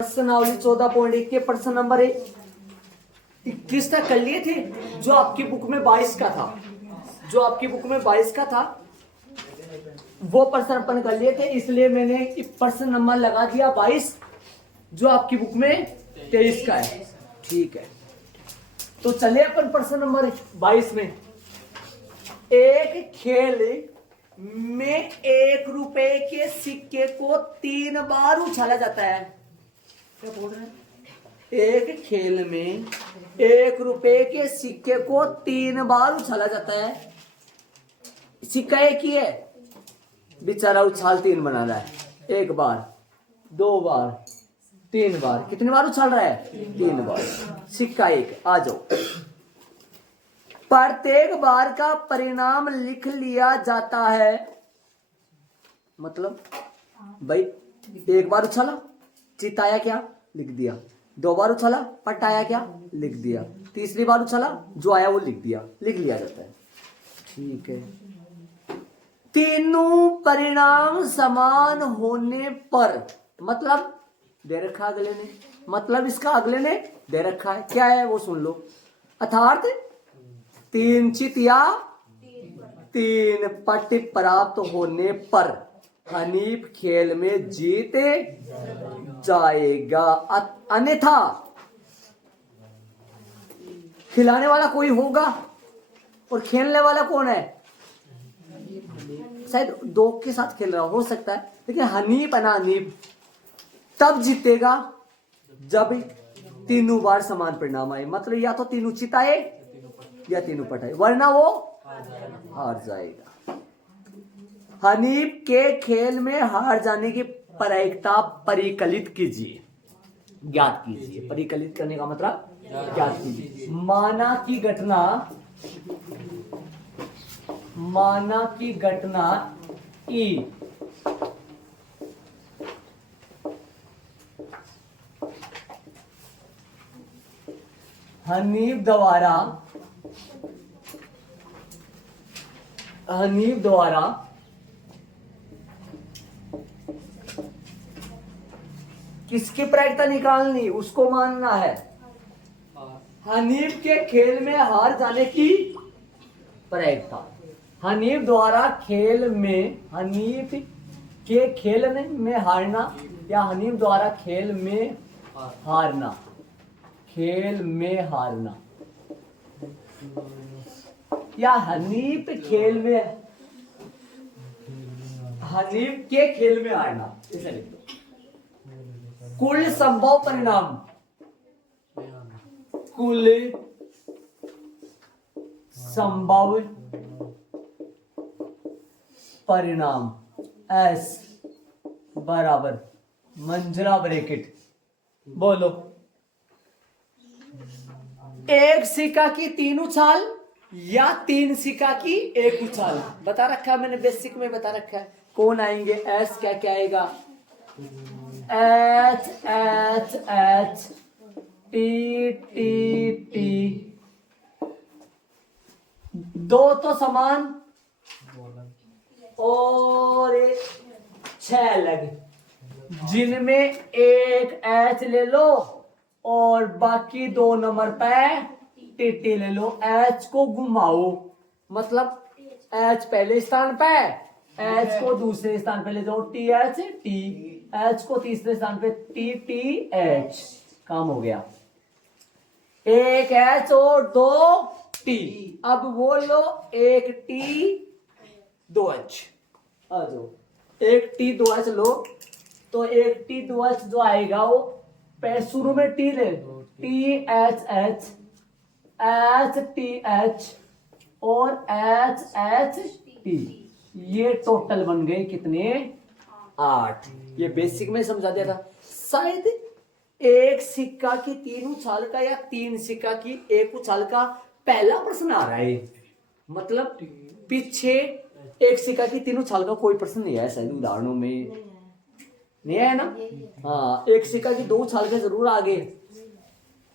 प्रश्नावली 14.1 के प्रश्न नंबर 21 तक कर लिए थे, जो आपकी बुक में 22 का था, जो आपकी बुक में 22 का था वो प्रश्न अपन कर लिए थे, इसलिए मैंने प्रश्न नंबर लगा दिया 22, जो आपकी बुक में 23 का है। ठीक है, तो चले अपन प्रश्न नंबर 22 में। एक खेल में 1 रुपए के सिक्के को 3 बार उछाला जाता है। क्या बोल रहे हैं? एक खेल में 1 रुपए के सिक्के को 3 बार उछाला जाता है। सिक्का एक ही है, बेचारा उछाल 3 बना रहा है। 1 बार, 2 बार, 3 बार। कितनी बार उछाल रहा है? 3 बार। सिक्का एक। आ जाओ, प्रत्येक बार का परिणाम लिख लिया जाता है। मतलब भाई 1 बार उछाला, चिताया क्या? लिख दिया। 2 बार उछाला, पटाया क्या? लिख दिया। तीसरी बार उछाला, जो आया वो लिख दिया, लिख लिया जाता है। ठीक है, तीनों परिणाम समान होने पर, मतलब दे रखा अगले ने, मतलब इसका अगले ने दे रखा है, क्या है वो सुन लो। अर्थात 3 चित या 3 पट प्राप्त होने पर हनीफ खेल में जीते जाएगा, अन्यथा खिलाने वाला कोई होगा और खेलने वाला कौन है? शायद 2 के साथ खेल रहा हो सकता है, लेकिन हनीफ है ना, हनीफ तब जीतेगा जब 3 बार समान परिणाम आए। मतलब या तो 3 उचित आए या 3 पट आए, वरना वो हार जाएगा। हनीफ के खेल में हार जाने की प्रायिकता परिकलित कीजिए, ज्ञात कीजिए। परिकलित करने का मतलब ज्ञात कीजिए। माना की घटना ई हनीफ द्वारा किसकी प्रायिकता निकालनी, उसको मानना है। हनीफ के खेल में हार जाने की प्रायिकता। हनीफ द्वारा हनीफ के खेल में हारना या हनीफ द्वारा खेल में हारना, या हनीफ के खेल में हारना, इसे लिख दो। कुल संभव परिणाम S बराबर मंझला ब्रैकेट, बोलो। 1 सिक्का की 3 उछाल या 3 सिक्का की 1 उछाल, बता रखा है मैंने, बेसिक में बता रखा है। कौन आएंगे? S क्या आएगा? H H H T T T। 2 तो समान और 6 अलग, जिनमें एक H ले लो और बाकी 2 नंबर पे टी ले लो। H को घुमाओ, मतलब H पहले स्थान पे, H को दूसरे स्थान पे ले जाओ, TH T, H को तीसरे स्थान पे TTH। काम हो गया। 1 H और 2 T। अब बोलो 1 T 2 H। आ जाओ, 1 T 2 H लो, तो 1 T 2 H जो आएगा वो शुरू में T ले, THH, HTH और HHT। ये टोटल बन गए कितने? 8। ये बेसिक में समझा दिया था। शायद 1 सिक्का की 3 उछाल का या 3 सिक्का की 1 उछाल का पहला प्रश्न आ रहा है। मतलब पीछे 1 सिक्का की 3 उछाल का कोई प्रश्न नहीं है शायद, उदाहरणों में नहीं है ना। हाँ, 1 सिक्का की 2 उछाल के जरूर आगे,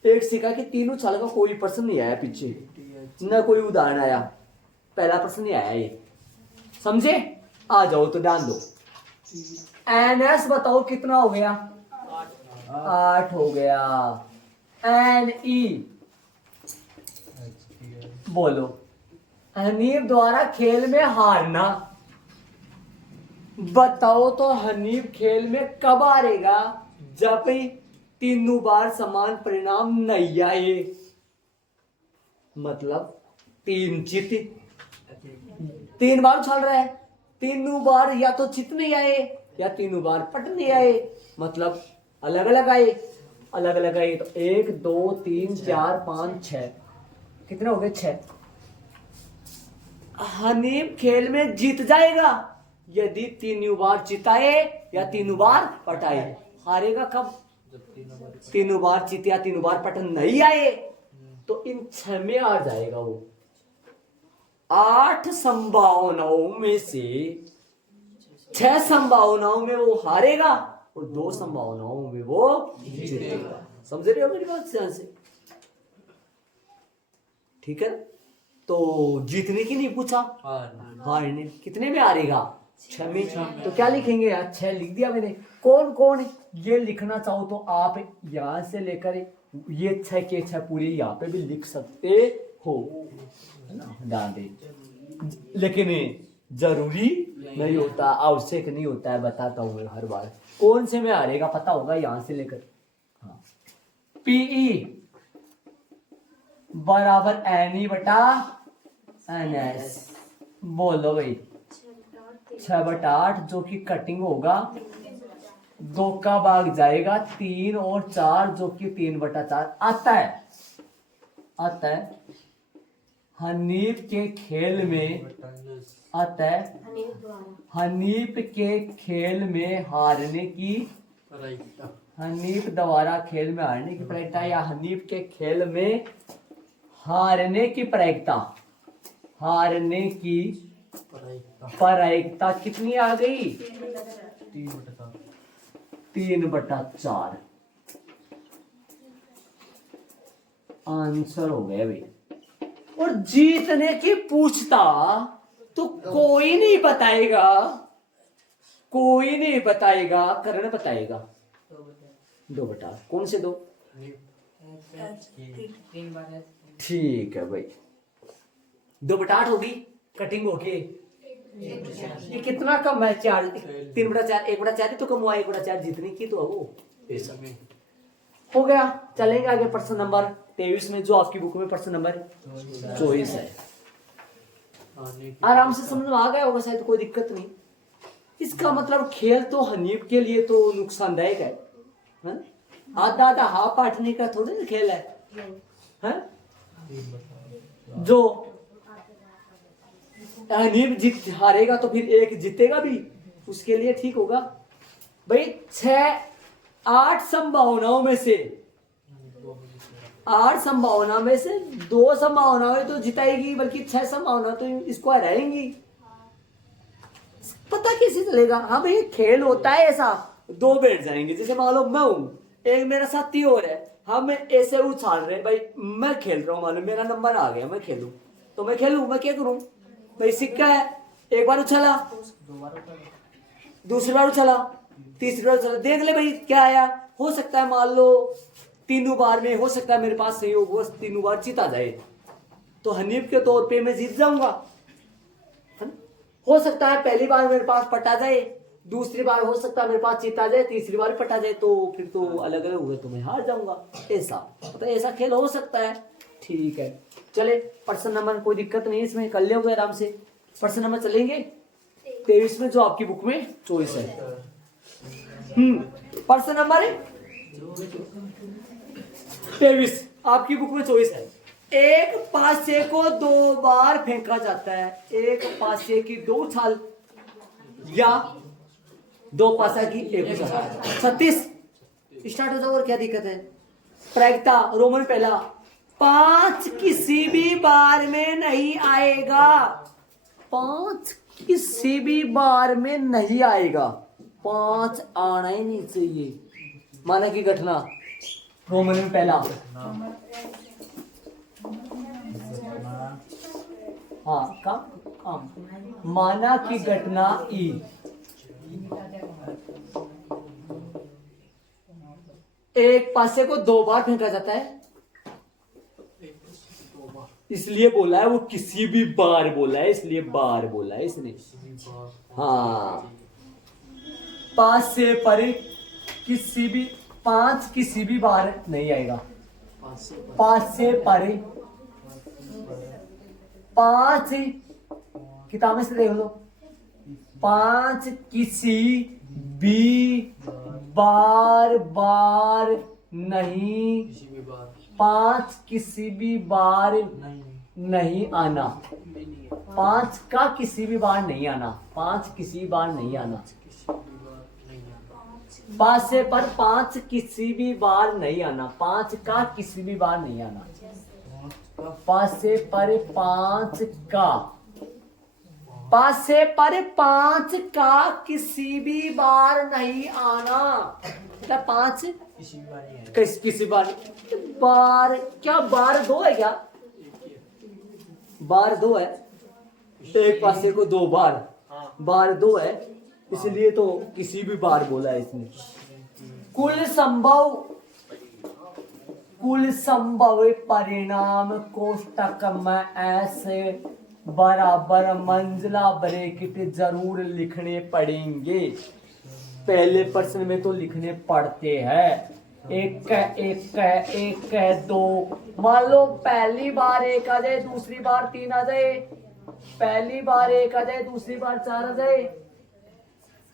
1 सिक्का की 3 उछाल का कोई प्रश्न नहीं आया पीछे, न कोई उदाहरण आया, पहला प्रश्न नहीं आया ये, समझे? आ जाओ तो ध्यान दो। NS बताओ कितना हो गया? 8 हो गया। एन ई बोलो, हनीफ द्वारा खेल में हारना। बताओ तो हनीफ खेल में कब हारेगा? जब तीनों बार समान परिणाम नहीं आए। मतलब 3 जीत, 3 बार उछल रहा है, तीनों बार या तो चित नहीं आए या तीनों बार पट नहीं आए। मतलब अलग अलग आए, अलग अलग आए तो 1 2 3 4 5 6, कितने हो गए? 6। हनीफ खेल में जीत जाएगा यदि तीनों बार चिताए या तीनों बार पटाए। हारेगा कब? तीनों बार चित या तीनों बार पट नहीं आए तो इन 6 में हार जाएगा वो। 8 संभावनाओं में से 6 संभावनाओं में वो हारेगा और 2 संभावनाओं में वो जीतेगा। समझ रहे हो मेरी बात ध्यान से? ठीक है। तो जीतने की नहीं पूछा, हारने। कितने में हारेगा? 6 में। तो क्या लिखेंगे यार? 6 लिख दिया मैंने। कौन कौन ये लिखना चाहो तो आप यहां से लेकर ये 6 के 6 पूरी यहाँ पे भी लिख सकते हो, डाल दे। लेकिन जरूरी नहीं होता, आवश्यक नहीं होता है। बताता हूँ मैं हर बार। कौन से में हारेगा पता होगा यहां से लेकर। हाँ, पीई बराबर एन बटा एन एस। बोलो भाई, 6/8 जो कि कटिंग होगा, 2 का भाग जाएगा 3 और 4 जो कि 3/4 आता है। आता है हनीफ के खेल में, आता है हनीफ के खेल में हारने की, हनीफ द्वारा खेल में हारने की प्रायिकता या हनीफ के खेल में हारने की प्रायिकता, हारने की प्रायिकता कितनी आ गई? 3/4। आंसर हो गया भाई। और जीतने की पूछता तो कोई नहीं बताएगा, कोई नहीं बताएगा, करण बताएगा। 2/8। कौन से 2? ठीक है भाई। 2/8 होगी, कटिंग होगी। ये कितना कम है? 4, 3/4, 1/4 ही तो कम हुआ। 1/4 जीतने की तो वो हो गया। चलेंगे आगे प्रश्न नंबर 23 में, जो आपकी बुक में प्रश्न नंबर 24 है। आराम से समझ में आ गया होगा शायद, कोई दिक्कत नहीं। इसका मतलब खेल तो हनीफ के लिए तो नुकसानदायक है। आधा आधा हाफ पाटने का थोड़ी ना खेल है? जो हनीफ जीत हारेगा तो फिर एक जीतेगा भी, उसके लिए ठीक होगा भाई। 8 संभावनाओं में से 8 संभावना में से 2 संभावनाएं तो जिताएगी, बल्कि 6 संभावना तो इसको हराएंगी। पता कैसे चलेगा? हाँ भाई, खेल होता है ऐसा। 2 बैठ जाएंगे, जैसे मान लो मैं हूं, एक मेरा साथी और है, हम ऐसे उछाल रहे भाई। मैं खेल रहा हूँ, मान लो मेरा नंबर आ गया, मैं खेलूं तो मैं खेलूं, मैं क्या करूं भाई? सिक्का है, एक बार उछाला, दूसरी बार उछाला, तीसरी बार उछाला, देख ले भाई क्या आया। हो सकता है मान लो तीनों बार में, हो सकता है मेरे पास सहयोग हो, तीनों बार जीत आ जाए तो हनीफ के तौर पे मैं जीत जाऊंगा। हो सकता है पहली बार मेरे पास पटा जाए, दूसरी बार हो सकता है मेरे पास जीत आ जाए, तीसरी बार पटा जाए तो फिर तो अलग अलग हुए तो मैं हार जाऊंगा। ऐसा तो ऐसा खेल हो सकता है। ठीक है, चले प्रश्न नंबर, कोई दिक्कत नहीं इसमें, कर लोगे आराम से। प्रश्न नंबर चलेंगे 23 में, जो आपकी बुक में 24 है। प्रश्न नंबर 23 आपकी बुक में 24 है। एक पासे को 2 बार फेंका जाता है। एक पासे की 2 उछाल या 2 पासा की 1 उछाल। 36 स्टार्ट हो जाओ, और क्या दिक्कत है? प्रायिकता रोमन पहला, 5 किसी भी बार में नहीं आएगा। 5 किसी भी बार में नहीं आएगा। 5 आना ही नहीं चाहिए। माना की घटना रोमन में पहला, हाँ काम माना की घटना ई, एक पासे को 2 बार फेंका जाता है, इसलिए बोला है वो किसी भी बार बोला है, इसलिए बार बोला है इसने। हाँ, पास से परे किसी भी 5 किसी भी बार नहीं आएगा। पास से परे 5 किताबें से देख लो, 5 किसी भी बार नहीं, 5 किसी भी बार नहीं आना, 5 का किसी भी बार नहीं आना, 5 किसी बार नहीं आना, 5 से पर 5 किसी भी बार नहीं आना, 5 का किसी भी बार नहीं आना, 5 से पर 5 का, 5 से पर 5 का किसी भी बार नहीं आना, मतलब 5 किसी बार क्या बार 2 है क्या? बार 2 है, एक पासे को 2 बार 2 है, इसलिए तो किसी भी बार बोला है इसने। कुल संभव परिणाम कोष्टक में ऐसे बराबर मंजिला ब्रैकेट जरूर लिखने पड़ेंगे। पहले प्रश्न में तो लिखने पड़ते हैं, 2। मान लो पहली बार 1 आ जाए, दूसरी बार 3 आ जाए, पहली बार 1 आ जाए, दूसरी बार 4 आ जाए,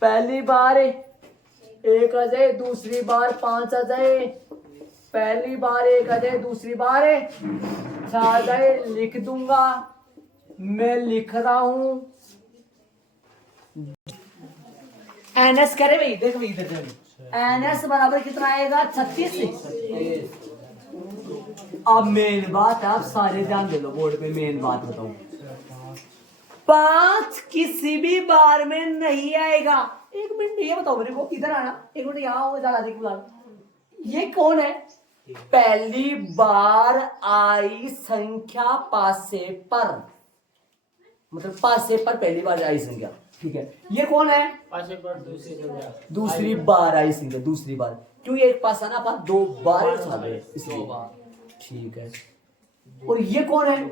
पहली बार 1 आ जाए, दूसरी बार 5 आ जाए, पहली बार 1 आ जाए, दूसरी बार 6 आ जाए। लिख दूंगा, मैं लिख रहा हूं। NS करे भाई, देखो भाई इधर, NS बराबर कितना आएगा? 36। अब मेन बात है, आप सारे ध्यान दे लो बोर्ड पे, मेन बात बताऊं, 5 किसी भी बार में नहीं आएगा। 1 मिनट ये बताओ मेरे को, इधर आना, 1 मिनट यहाँ हो, इधर आने की। ये कौन है? पहली बार आई संख्या पासे पर, मतलब पासे पर पहली बार आई संख्या, ठीक है। ये कौन है? पासे पर दूसरी बार आई संख्या, दूसरी बार, क्योंकि एक पासा ना पर 2 बार इसलिए, ठीक है। और ये कौन है?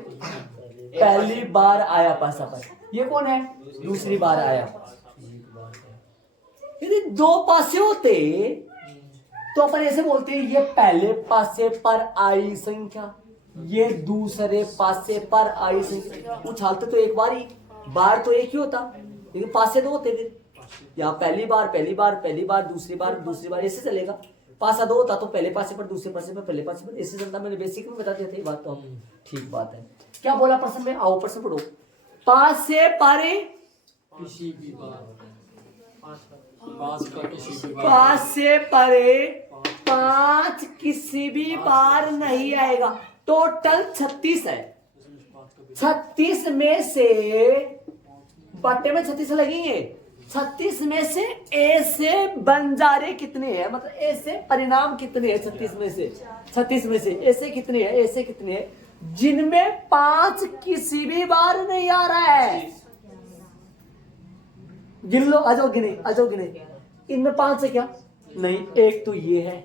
पहली बार आया पासा पर। ये कौन है? दूसरी बार आया। यदि 2 पासे होते तो अपन ऐसे बोलते हैं ये पहले पासे पर आई संख्या, ये दूसरे पासे पर आई संख्या। उछालते तो एक बार ही, बार तो एक ही होता, लेकिन पासे 2 होते। फिर यहाँ पहली बार, दूसरी बार, ऐसे चलेगा। पासा 2 होता तो पहले पासे पर, दूसरे पासे पर, पहले पासे पर, ऐसे चलता। मैंने बेसिक में बता दिया था ये बात, तो ठीक बात है। क्या बोला प्रश्न में? आओ प्रश्न पढ़ो। पासे परे किसी भी बार, पासे परे 5 किसी भी बार नहीं आएगा। टोटल 36 है। 36 में से बट्टे में 36 लगेंगे, 36 में से ए से बंजारे कितने हैं, मतलब ए से परिणाम कितने हैं? 36 में से ऐसे कितने हैं? ऐसे कितने हैं जिनमें 5 किसी भी बार नहीं आ रहा है? गिन लो, आ जाओ गिने। इनमें 5 है क्या? नहीं, एक तो ये है।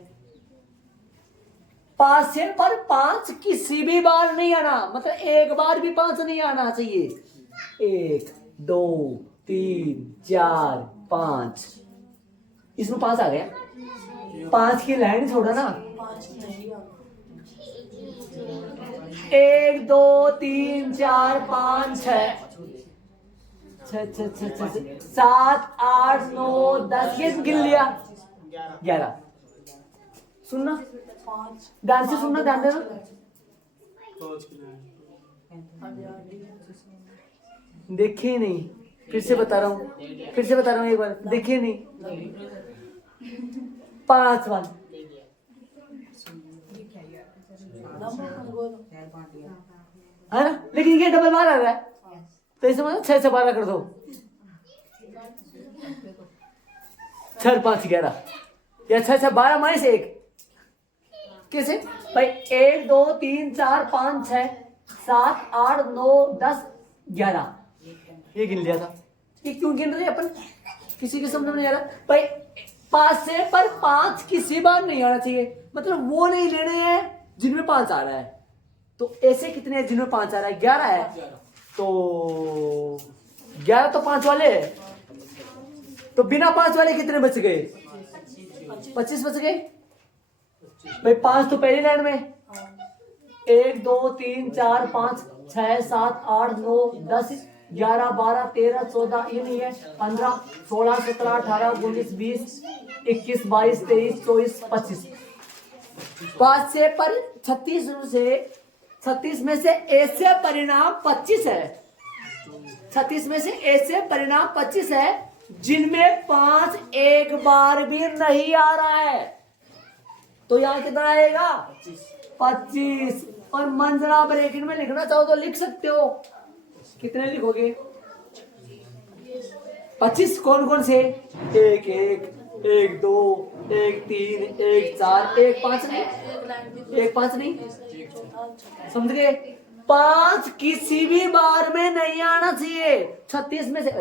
पासे पर 5 किसी भी बार नहीं आना, मतलब एक बार भी 5 नहीं आना चाहिए। 1 2 3 4 5, इसमें 5 आ गया। 5 की लाइन छोड़ा ना, 1 2 3 4 5 6 7 8 9 10, ये गिन लिया। 11। सुनना ध्यान से, सुनना ध्यान देना। देखे नहीं, फिर से बता रहा हूँ एक बार, देखे नहीं। 5 वाला है ना, लेकिन ये डबल बार आ रहा है, तो इसे मतलब 6 से 12 कर दो। 6 5 11, या 6 से 12 -1 कैसे भाई? 1 2 3 4 5 6 7 8 9 10 11, ये गिन लिया था। ये क्यों गिन रहे अपन? किसी के समझ में नहीं आ रहा भाई। 5 से पर 5 किसी बार नहीं आना चाहिए, मतलब वो नहीं लेने हैं जिनमें 5 आ रहा है। तो ऐसे कितने हैं जिनमें 5 आ रहा है? 11 है। तो 11 तो 5 वाले है, तो बिना 5 वाले कितने बच गए? 25 बच गए भाई। 5 तो पहली लाइन में, 1 2 3 4 5 6 7 8 9 10 11 12 13 14 ये नहीं है, 15 16 17 18 19 20 21 22 23 24 25। 5 से पर 36 में से ऐसे परिणाम 25 है। 36 में से ऐसे परिणाम 25 है जिनमें 5 एक बार भी नहीं आ रहा है। तो यहां कितना आएगा? 25। और मंजरा ब्रैकेट में लिखना चाहो तो लिख सकते हो। कितने लिखोगे? 25 कौन कौन से? 1 1 1 2 1 3 1 4 1 5 नहीं, 1 5 नहीं, समझ गए? 5 किसी भी बार में नहीं आना चाहिए। 36 में से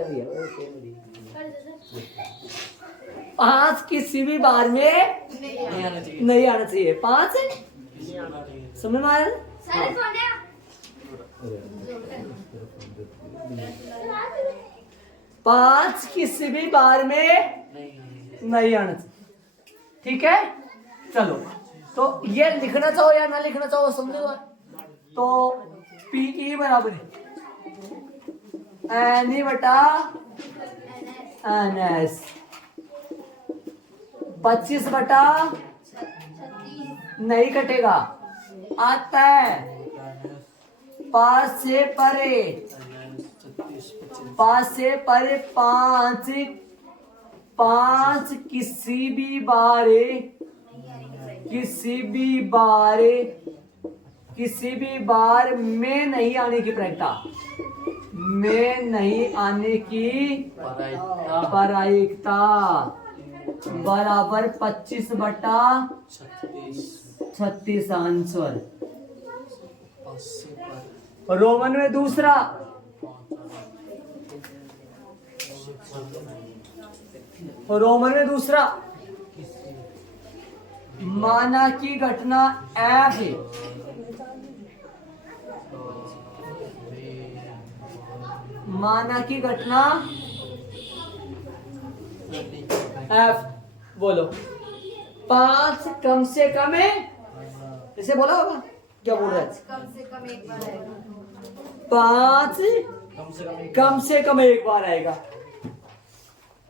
5 किसी भी बार में नहीं आना चाहिए। 5 समझ में आया? 5 किसी भी बार में नहीं आना चाहिए। ठीक है, चलो तो ये लिखना चाहो या ना लिखना चाहो समझो। तो पीई बराबर एन बटा एन एस 25 बटा नहीं कटेगा, आता है 5 से परे, 5 से परे 5 किसी भी बार में नहीं आने की प्रायिकता, में नहीं आने की प्रायिकता बराबर 25 बटा 36 आंसर। रोमन में दूसरा, माना की घटना एफ है, माना की घटना एफ, बोलो 5 कम से कम है, इसे बोला होगा क्या बोल रहा है? कम से कम एक बार आएगा। 5 कम से कम एक बार आएगा।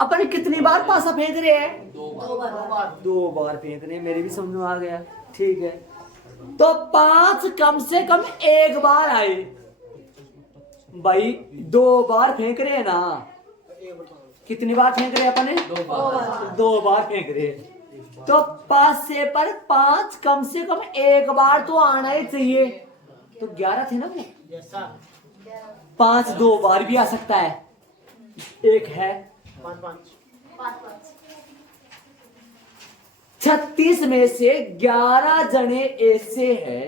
अपन कितनी बार पासा फेंक रहे हैं? 2 बार फेंक रहे हैं। मेरे भी समझ में आ गया, ठीक है। तो 5 कम से कम एक बार आए भाई। 2 बार फेंक रहे हैं ना, कितनी बार फेंक रहे हैं अपने? 2 बार फेंक रहे हैं। तो 5 से पर 5 कम से कम एक बार तो आना ही चाहिए। तो 11 थे ना वो, 5 2 बार भी आ सकता है, एक है 36 में से 11 जने ऐसे हैं,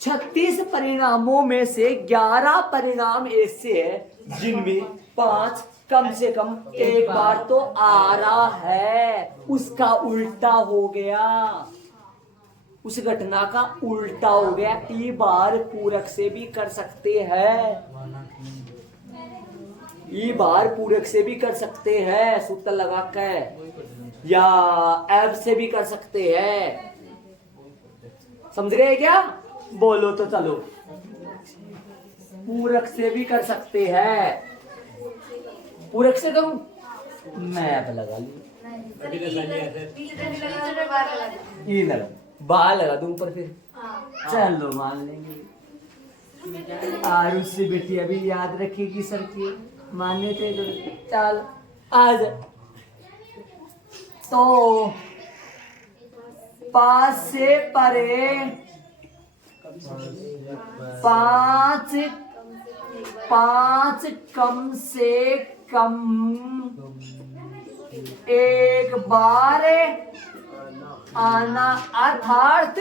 36 परिणामों में से 11 परिणाम ऐसे हैं जिनमें 5 कम से कम एक बार तो आ रहा है। उसका उल्टा हो गया, उस घटना का उल्टा हो गया। ई बार पूरक से भी कर सकते हैं, ई बार पूरक से भी कर सकते हैं सूत्र लगा कर, या एब से भी कर सकते हैं। समझ गए क्या? बोलो तो चलो। पूरक से भी कर सकते हैं। पूरक से करूं? मैं अब लगा ली, ये लगा, बाहर लगा दूं ऊपर, फिर चलो मान लेंगे। आरुष से बेटी अभी याद रखेगी सर की मान्य थे तो चल आज। तो 5 से परे 5 कम से कम एक बार आना, अर्थात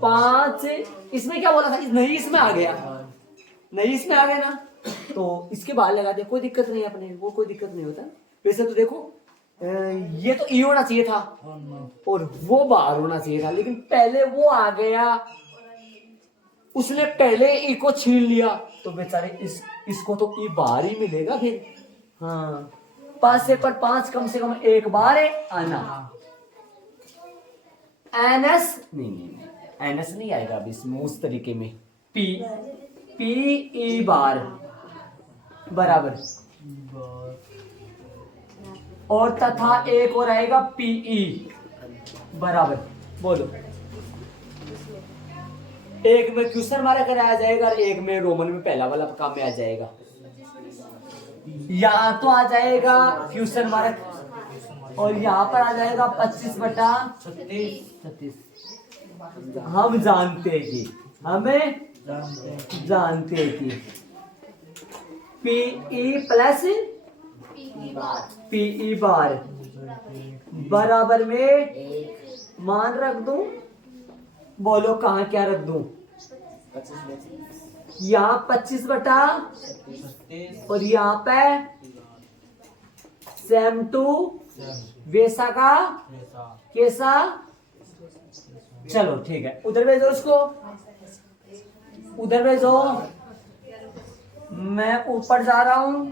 5 इसमें क्या बोला था? नहीं इसमें आ गया, नहीं इसमें आ गया ना। तो इसके बाहर लगा दे, कोई दिक्कत नहीं है अपने, वो कोई दिक्कत नहीं होता। वैसे तो देखो ये तो ई होना चाहिए था और वो बाहर होना चाहिए था, लेकिन पहले वो आ गया, उसने पहले ई को छीन लिया, तो बेचारे इसको तो ई बाहर ही मिलेगा फिर। हाँ, 5 से पर 5 कम से कम एक बार है आना। एनएस नहीं, एनएस नहीं आएगा अब इसमें उस तरीके में। पी ई बार बराबर, और तथा एक और आएगा पीई बराबर, बोलो एक में क्वेश्चन मार्क कराया जाएगा और एक में रोमन में पहला वाला काम में आ जाएगा। यहां तो आ जाएगा क्वेश्चन मार्क और यहां पर आ जाएगा 25/36। हम जानते हैं कि हमें जानते हैं कि पीई प्लस पीई बार बराबर में मान रख दूं, बोलो कहां क्या रख दूं? यहाँ 25/, और यहाँ पे सेम टू वैसा का कैसा। चलो ठीक है, उधर भेजो उसको, उधर भेजो, मैं ऊपर जा रहा हूं।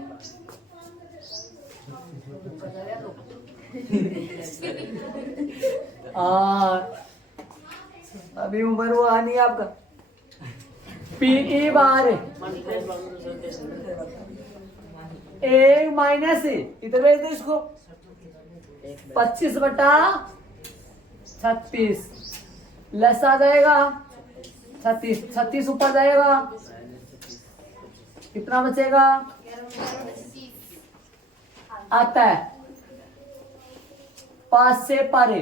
अभी उम्र वो आनी है आपका। पीई बार एक माइनस इधर भेज दो इसको, 25/36 लेस आ जाएगा 36 ऊपर जाएगा, कितना बचेगा? आता है 5 से परे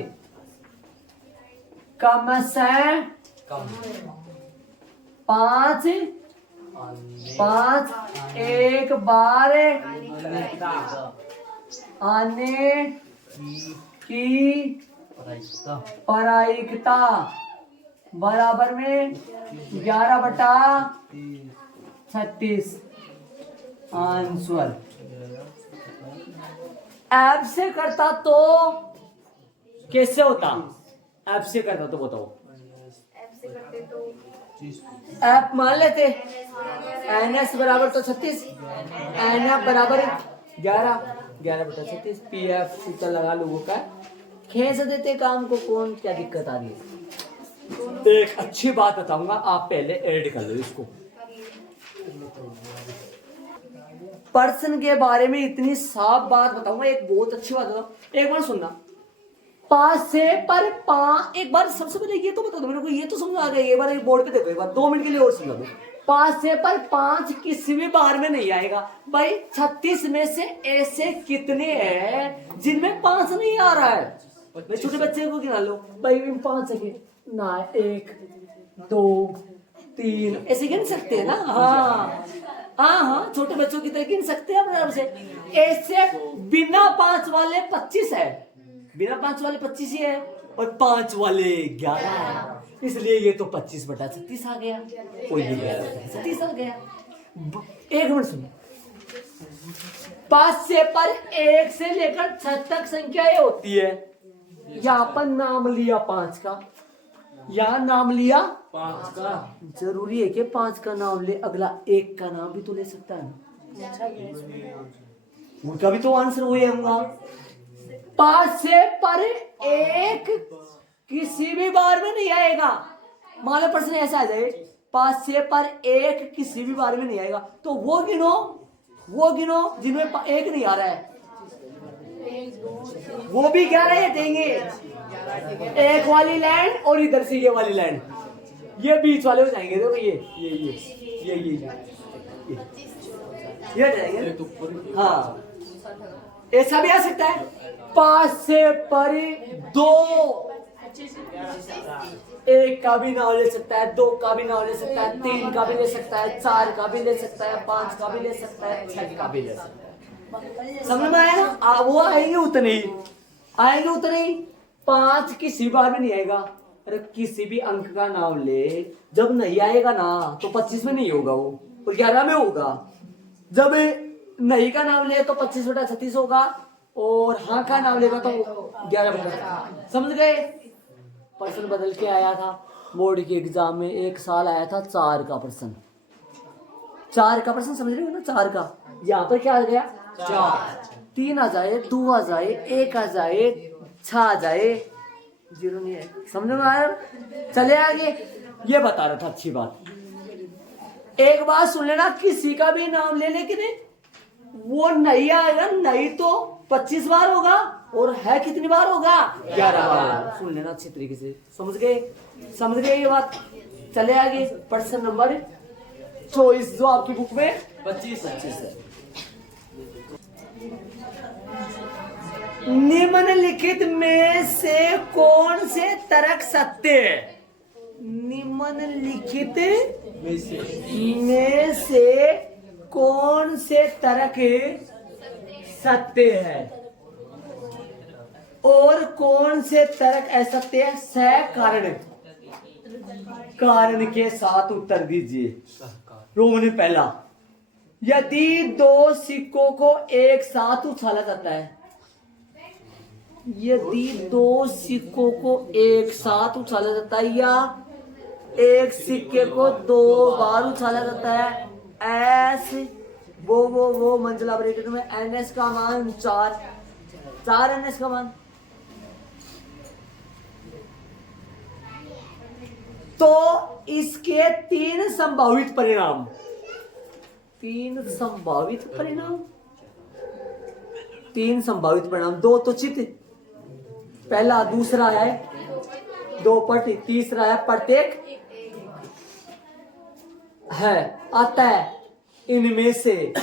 कम से 5 एक बार आने की प्रायिकता बराबर में 11/36 आंसर। ऐप से करता तो कैसे होता? ऐप से करता तो बताओ। ऐप मान लेते एनएस बराबर तो 36, एनएफ बराबर 11/36, पीएफ सूत्र लगा लोगों का, खींच देते काम को, कौन क्या दिक्कत आ रही है। एक अच्छी बात बताऊंगा, आप पहले ऐड कर लो इसको। पर्सन के बारे में इतनी साफ बात बताऊंगा, एक बहुत अच्छी बात बताऊं, एक बार सुनना। 5 से पर 5, एक बार सबसे पहले ये तो बता दो मेरे को, ये तो समझ आ गया, एक बार एक बोर्ड पे देखो, एक बार 2 मिनट के लिए और समझा दो। 5 से पर 5 किसी भी बार में नहीं आएगा भाई। 36 में से ऐसे कितने हैं जिनमें 5 नहीं आ रहा है? भाई छोटे बच्चे को गिना लो भाई, 5 सेकेंड ना, 1 2 3 ऐसे गिन सकते हैं ना। हाँ, छोटे बच्चों की तरह गिन सकते हैं बराबर से। ऐसे बिना 5 वाले 25 है, बिना 5 वाले 25 ही है, और 5 वाले 11 है, इसलिए ये तो 25/36 आ गया, और ये 11/36 आ गया। एक मिनट सुनो, 5 से पर 1 से लेकर 6 तक संख्याएं होती है। यहाँ पर नाम लिया 5 का, यहाँ नाम लिया 5 का, जरूरी है कि 5 का नाम ले, अगला 1 का नाम भी तो ले सकता है, उनका भी तो आंसर वही होगा। 5 से पर 1 किसी भी बार में नहीं आएगा। मान लो प्रश्न ऐसा आ जाए, 5 से पर 1 किसी भी बार में नहीं आएगा, तो वो गिनो जिनमें 1 नहीं आ रहा है, वो भी 11 देंगे। एक वाली लाइन और इधर से ये वाली लाइन, ये बीच वाले हो जाएंगे। देखो ये जाएंगे। हाँ, ऐसा भी आ सकता है। 5 से परे 2, 1 का भी नाम ले सकता है, 2 का भी नाम ले सकता है, 3 का भी ले सकता है, 4 का भी ले सकता है, 5 का भी ले सकता है, 6 का भी ले सकता है। समझ में आया ना? वो आएंगे उतने ही, 5 किसी बार में नहीं आएगा। अरे किसी भी अंक का नाम ले, जब नहीं आएगा ना तो 25 में नहीं होगा वो, और 11 में होगा। जब नहीं का नाम ले तो 25/36 होगा, और हाँ का नाम लेगा तो 11/36। समझ गए? प्रश्न बदल के आया था बोर्ड के एग्जाम में, एक साल आया था 4 का प्रश्न। 4 का प्रश्न समझ रहे हो ना? 4 का, यहाँ पर क्या आ गया? 4। 3 आ जाए, 2 आ जाए, 1 आ जाए, 6 आ जाए, 0 नहीं है। समझ में आया? चले आगे। ये बता रहा था, अच्छी बात। एक बात सुन लेना, किसी का भी नाम ले, लेकिन वो नहीं आएगा, नहीं तो 25 बार होगा, और है कितनी बार होगा? 11 बार। सुन लेना अच्छी तरीके से। समझ गए? समझ गए ये बात? चले आगे। प्रश्न नंबर 24 जो आपकी बुक में 25 है। निम्नलिखित में से कौन से तर्क सत्य है? निम्नलिखित में से कौन से तर्क सत्य है और कौन से तर्क असत्य है? सकारण, कारण के साथ उत्तर दीजिए। रोमन पहला, यदि 2 सिक्कों को एक साथ उछाला जाता है, यदि 2 सिक्कों को एक साथ उछाला जाता है, या एक सिक्के को 2 बार उछाला जाता है, एस वो मंजिला ब्रैकेट में एनएस का मान 4 एनएस का मान, तो इसके 3 संभावित परिणाम, 3 संभावित परिणाम, 3 संभावित परिणाम। 2 तो चित, पहला, दूसरा है 2 पट, तीसरा है प्रत्येक है, आता है इनमें से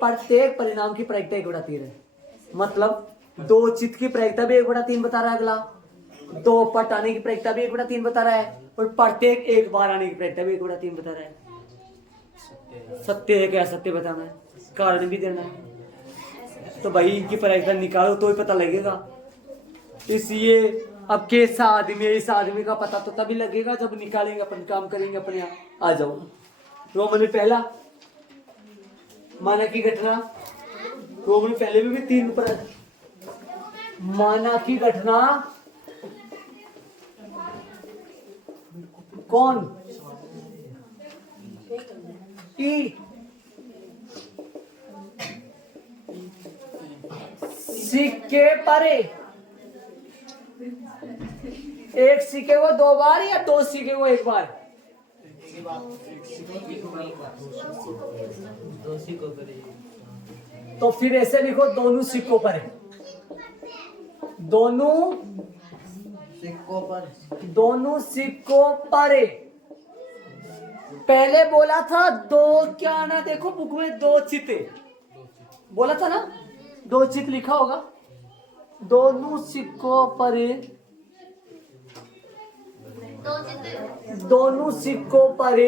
प्रत्येक परिणाम की प्रायिकता 1/3 है। मतलब 2 चित की प्रायिकता भी 1/3 बता रहा है अगला, 2 पट आने की प्रायिकता भी 1/3 बता रहा है, और प्रत्येक एक बार आने की प्रायिकता भी 1/3 बता रहा है। सत्य है क्या? सत्य बताना है, कारण भी देना है। तो भाई इनकी प्रायिकता निकालो तो ही पता लगेगा। इसलिए अब कैसा आदमी है, इस आदमी का पता तो तभी लगेगा जब निकालेंगे, अपन काम करेंगे अपने यहाँ। आ जाओ। रोमन पहला, माना की घटना। रोमन पहले में भी 3 पर, माना की घटना कौन? ई सिक्के पर, एक सिक्के को 2 बार या 2 सिक्के को 1 बार? तो फिर ऐसे लिखो, दोनों सिक्कों पर, दोनों सिक्कों पर। पहले बोला था 2 क्या आना, देखो बुक में 2 चिते बोला था ना, 2 चित लिखा होगा। दोनों सिक्कों पर, दोनों सिक्कों पर,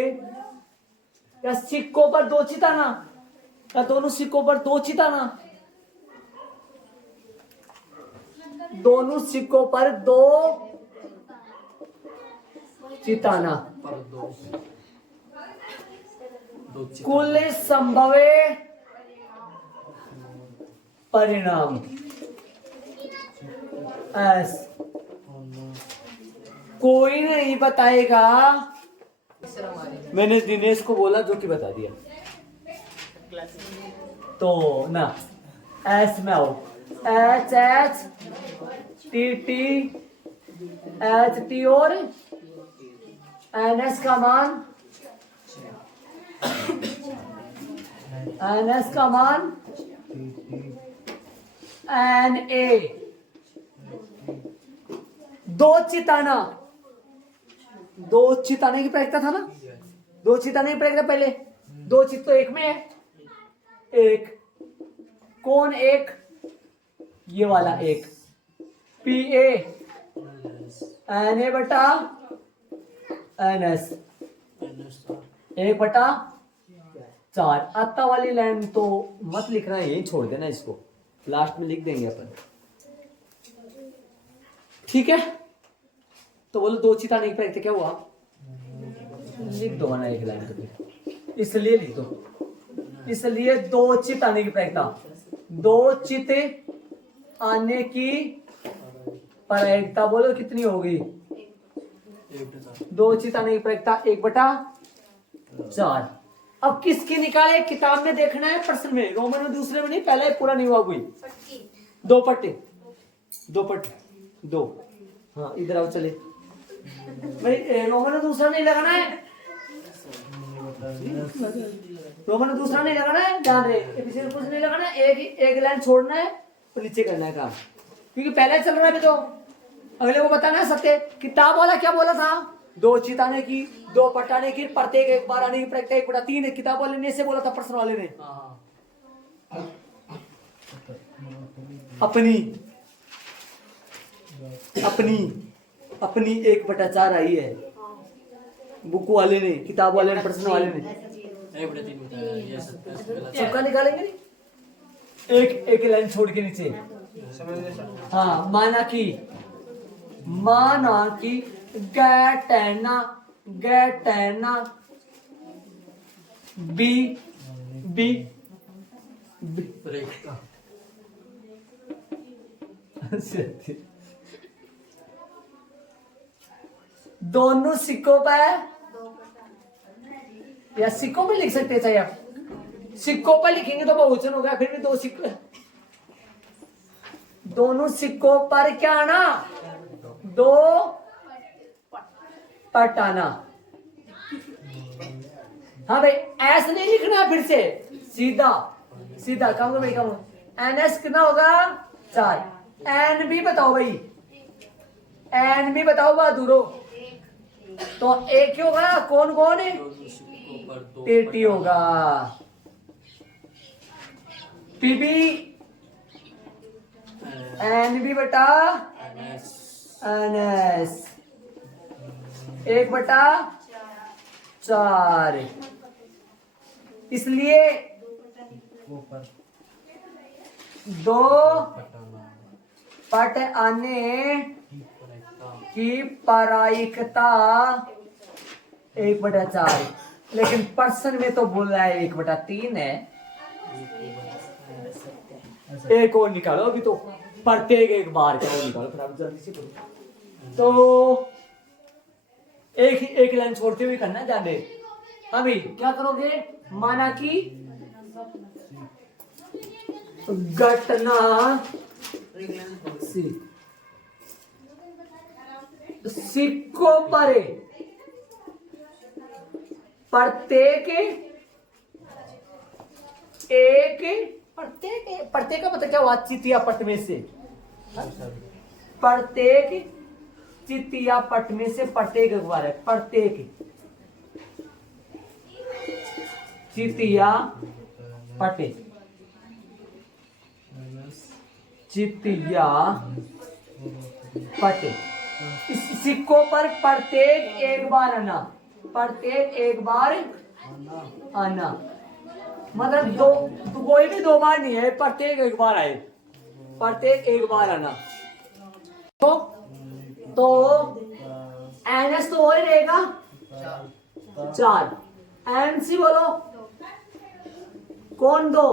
या सिक्कों पर 2 चित आना, या दोनों सिक्कों पर 2 चित आना? दोनों सिक्कों पर 2 चित आना। कुल संभव परिणाम एस, कोई नहीं बताएगा। मैंने दिनेश को बोला जो कि बता दिया, तो ना एस में आओ, H H T T H T और एन एस का मान, एन एस का मान एन ए। 2 चिताना, 2 चिताने की प्रायिकता था ना, 2 चिताने की प्रायिकता पहले, 2 चित तो 1 में है, एक कौन? एक ये वाला, एक पी ए एन ए बटा एन एस, 1/4। आता वाली लाइन तो मत लिखना, यही छोड़ देना, इसको लास्ट में लिख देंगे अपन, ठीक है? तो बोलो 2 चिताने की प्रायिकता क्या हुआ? लिख दो ना एक लाइन तो फिर। इसलिए लिख दो, इसलिए दो चित आने की प्रायिकता, दो चित आने की प्रायिकता बोलो कितनी होगी? दो चित आने की प्रायिकता 1/4। अब किसकी निकाले? किताब में देखना है, प्रश्न में, रोमन में दूसरे में नहीं, पहले पूरा नहीं हुआ कोई। दो पट्टे, दो पट्टे, दो। हाँ इधर आओ चले भाई, रोमन में दूसरा नहीं लगाना है, रोमन में दूसरा नहीं लगाना है, ध्यान रहे, कुछ नहीं लगाना है, एक लाइन छोड़ना है और नीचे करना है काम, क्योंकि पहले चल रहा है तो अगले को बताना है सत्य। किताब वाला क्या बोला था? दो चित आने की, दो पट आने की, प्रत्येक एक बार आने की प्रायिकता 1/3 है। किताब वाले ने ऐसे बोला था, प्रश्न वाले ने। अपनी अपनी अपनी 1/4 आई है बुक वाले ने, किताब वाले ने, प्रश्न वाले ने। 1/3 बताया, सबका निकालेंगे नहीं, एक लाइन छोड़ के नीचे। हाँ, माना कि गैटैना बी दोनों सिक्कों पर, या सिक्कों पे लिख सकते थे आप, सिक्कों पर लिखेंगे तो बहुवचन हो गया, फिर भी दो सिक्के, दोनों सिक्कों पर क्या आना? दो पट आना। हाँ भाई, ऐसे नहीं लिखना, फिर से सीधा सीधा कहूंगा भाई, कहूंगा NS कितना होगा? 4। एन भी बताओ भाई, एन भी बताओ बहादुरो, तो एक ही होगा, कौन कौन है? टी होगा, पीबी एन बी बटा NS 1/4। इसलिए दो पट आने की प्रायिकता 1/4, लेकिन प्रश्न में तो बोल रहा है 1/3 है। एक और निकालो, अभी तो प्रत्येक एक बार क्या निकालो, फिर आप जल्दी से करो। तो एक लाइन छोड़ते हुए करना, ध्यान दे। अभी क्या करोगे? माना कि घटना सिक्कों पर प्रत्येक प्रत्येक का मतलब क्या हुआ? चितिया पट में से, प्रत्येक चितिया पट में से, प्रत्येक अखबार है, प्रत्येक चितिया पटे, चितिया पटे, इस सिक्कों पर प्रत्येक एक बार आना, प्रत्येक एक बार आना, मतलब दो, कोई भी दो बार नहीं है, प्रत्येक एक बार आए, प्रत्येक एक बार आना। तो NS तो वही रहेगा 4। MC बोलो, कौन दो?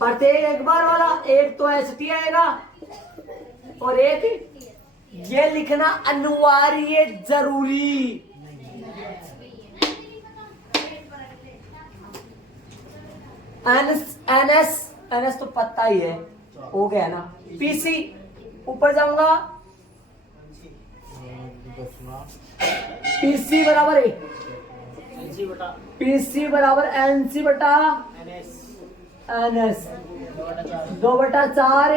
प्रत्येक एक बार वाला, एक तो ST आएगा और एक ये लिखना अनिवार्य जरूरी। NS तो पता ही है, हो गया ना। PC ऊपर जाऊंगा, PC बराबर है, PC बराबर NC बटा NS 2/4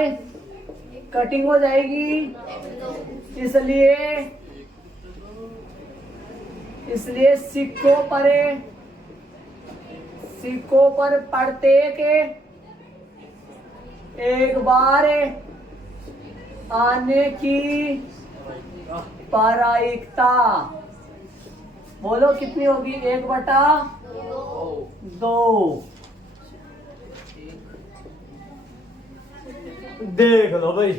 कटिंग हो जाएगी, इसलिए सिक्कों पर प्रत्येक एक बार आने की प्रायिकता बोलो कितनी होगी? 1/2। देख लो भाई,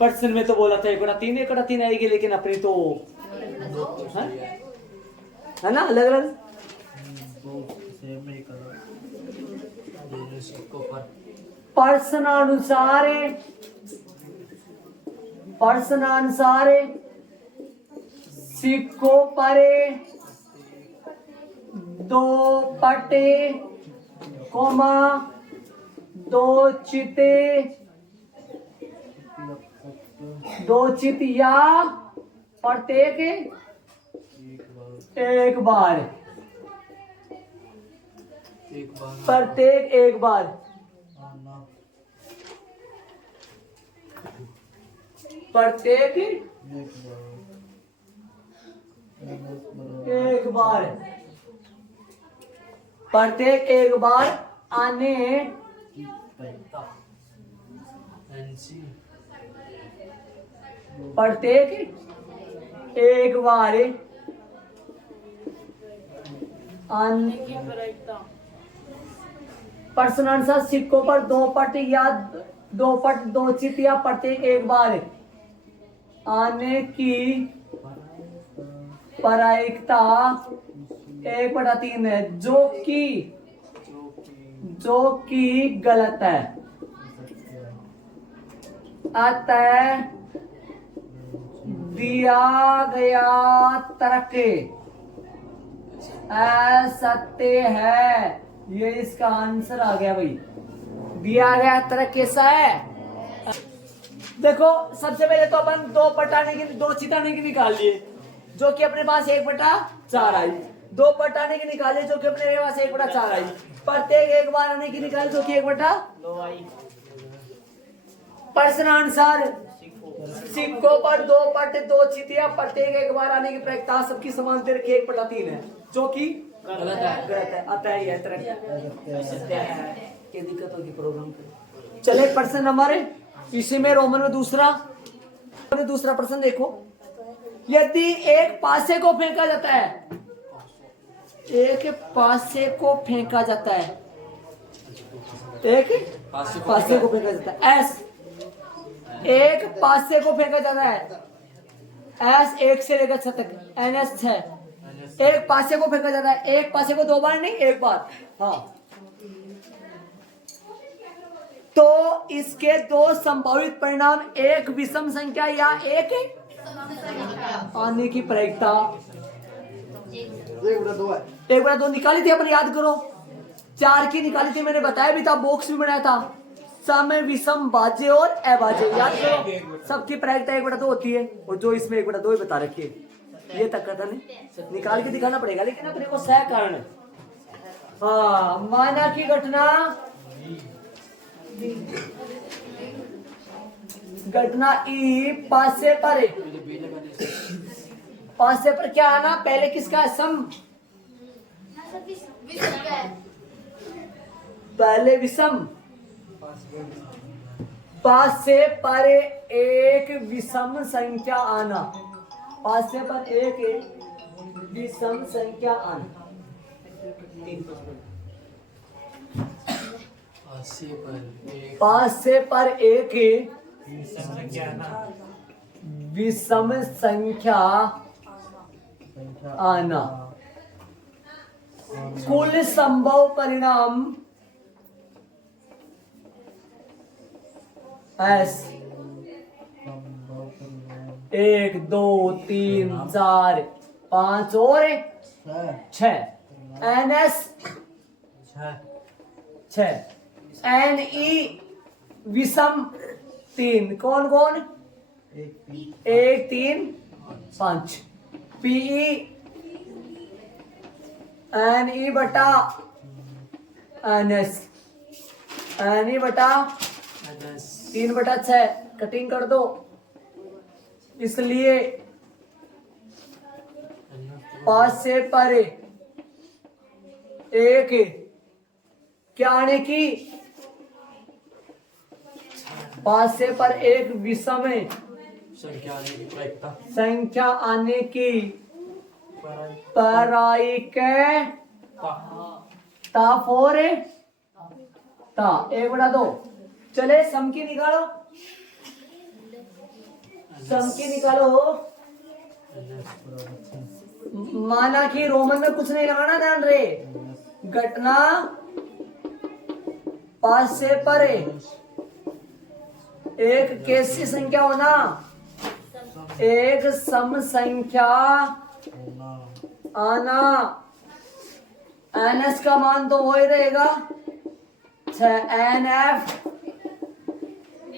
प्रश्न में तो बोला था 1/3 आएगी, लेकिन अपनी तो है ना, अलग अलग। वो सेम ही कलर दोनों सिक्कों पर प्रश्नानुसार सिक्कों पर दो पटे कोमा दो चित या प्रत्येक एक बार प्रत्येक एक बार आना प्रत्येक एक बार प्रत्येक एक बार आने प्रत्येक एक बार आने की प्रश्नानुसार सिक्कों पर दो पट या दो चित या प्रत्येक एक बार आने की प्रायिकता 1/3 है, जो कि गलत है। अतः दिया गया तर्क असत्य है। ये इसका आंसर आ गया भाई। दिया गया तर्क कैसा है? देखो सबसे पहले तो अपन दो चिताने की निकाल लिए, जो कि अपने पास 1/4 आई। दो पटाने की निकाले, जो कि अपने पास 1/4 आई। प्रत्येक एक बार आने की निकाले, जो कि 1/2 आई। प्रश्नानुसार सिक्कों पर दो पट दो चितिया प्रत्येक एक बार आने की प्रायिकता सबकी समान तिर 1/3 है, जो कि गलत है। अतः यह तर्क सत्य है। क्या दिक्कत होगी प्रोग्राम पे? चले प्रश्न नंबर इसी में रोमन में दूसरा प्रश्न देखो। यदि एक पासे को फेंका जाता है, एक पासे को फेंका जाता है, एक पासे को फेंका जाता है, एस एक पासे को फेंका जाता है, एस 1 से लेकर 6 तक, NS 6। एक पासे को फेंका जाता है, एक पासे को 2 बार नहीं, 1 बार। हाँ, तो इसके दो संभावित परिणाम, एक विषम संख्या या एक आने की प्रायिकता 1/2 निकाली थी अपन, याद करो। 4 की निकाली थी, मैंने बताया भी था, बॉक्स भी बनाया था। समय विषम भाज्य और अभाज्य, याद करो। सबकी प्रायिकता 1/2 होती है, और जो इसमें 1/2 बता रखी है, ये तक कथन निकाल के दिखाना पड़ेगा, लेकिन अपने को सह कारण। हाँ, माना की घटना ई पासे पर क्या आना, पहले किसका सम, पहले विषम, पासे पर एक विषम संख्या आना, पासे पर एक विषम संख्या आना। पासे पर एक विषम संख्या आना। कुल संभव परिणाम एस 1 2 3 4 5 और 6, NS 6, NE विषम 3, कौन 1 3 5, PE NE बटा NS, NE बटा 3/6, कटिंग कर दो। इसलिए पासे पर एक क्या आने की, पासे पर एक विषम संख्या आने की प्रायिकता 1/2। चले सम की निकालो, माना कि रोमन में कुछ नहीं लगाना, ध्यान रे। घटना 5 से परे एक कैसी संख्या होना, एक सम संख्या आना। एन एस का मान तो वही रहेगा 6। एन एफ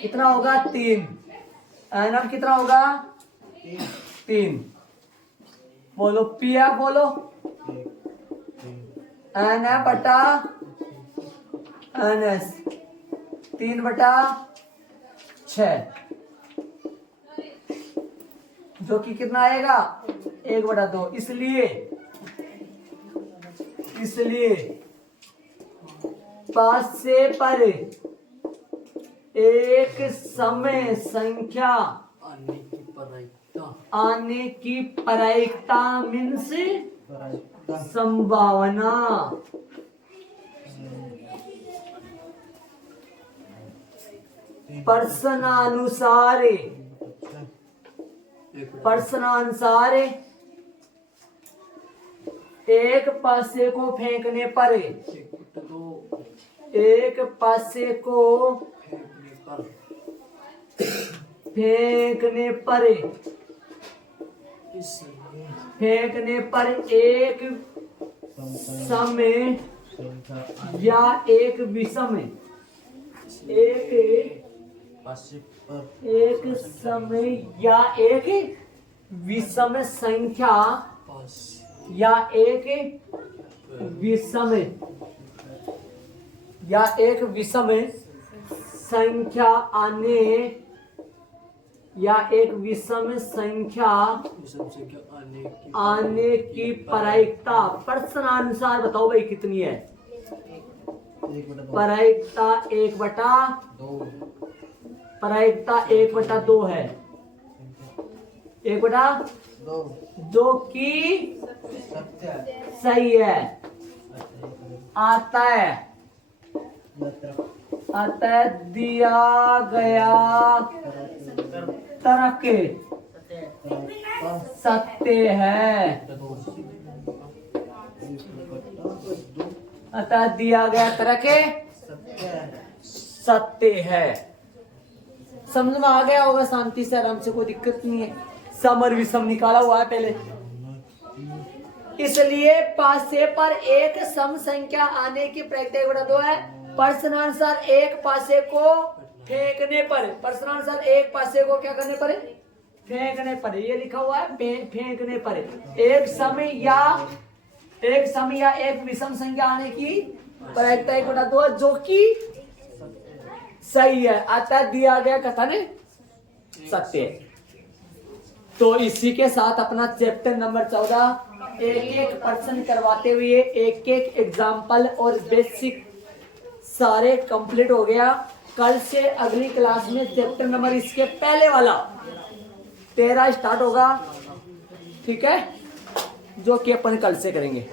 कितना होगा 3। एन एफ कितना होगा 3। बोलो पी एफ बोलो। एन एफ बटा एन एस 3/6 जो कि कितना आएगा 1/2। इसलिए 5 से परे एक समय संख्या आने की प्रायिकता मीन्स संभावना। प्रश्नानुसार एक पासे को फेंकने पर एक समय या एक विषम संख्या या एक विषम संख्या आने की प्रायिकता प्रश्नानुसार बताओ भाई कितनी है। प्रायिकता 1/2 है। 1/2 की सही है। आता है दिया गया तर्क सत्य है। अतः दिया गया तर्क सत्य है। समझ में आ गया होगा शांति से, आराम से, कोई दिक्कत नहीं है। सम और विषम निकाला हुआ है पहले। इसलिए 5 से पर एक सम संख्या आने की प्रायिकता 1/2 है। प्रश्नानुसार एक पासे को फेंकने पर, एक पासे को क्या करने पर, फेंकने पर, ये लिखा हुआ है फेंकने पर एक समय या एक विषम संख्या आने की प्रायिकता 1/2 जो कि सही है। अतः दिया गया कथन सत्य है। तो इसी के साथ अपना चैप्टर नंबर 14 एक प्रश्न करवाते हुए एक एग्जाम्पल और बेसिक सारे कंप्लीट हो गया। कल से अगली क्लास में चैप्टर नंबर इसके पहले वाला 13 स्टार्ट होगा, ठीक है, जो कि अपन कल से करेंगे।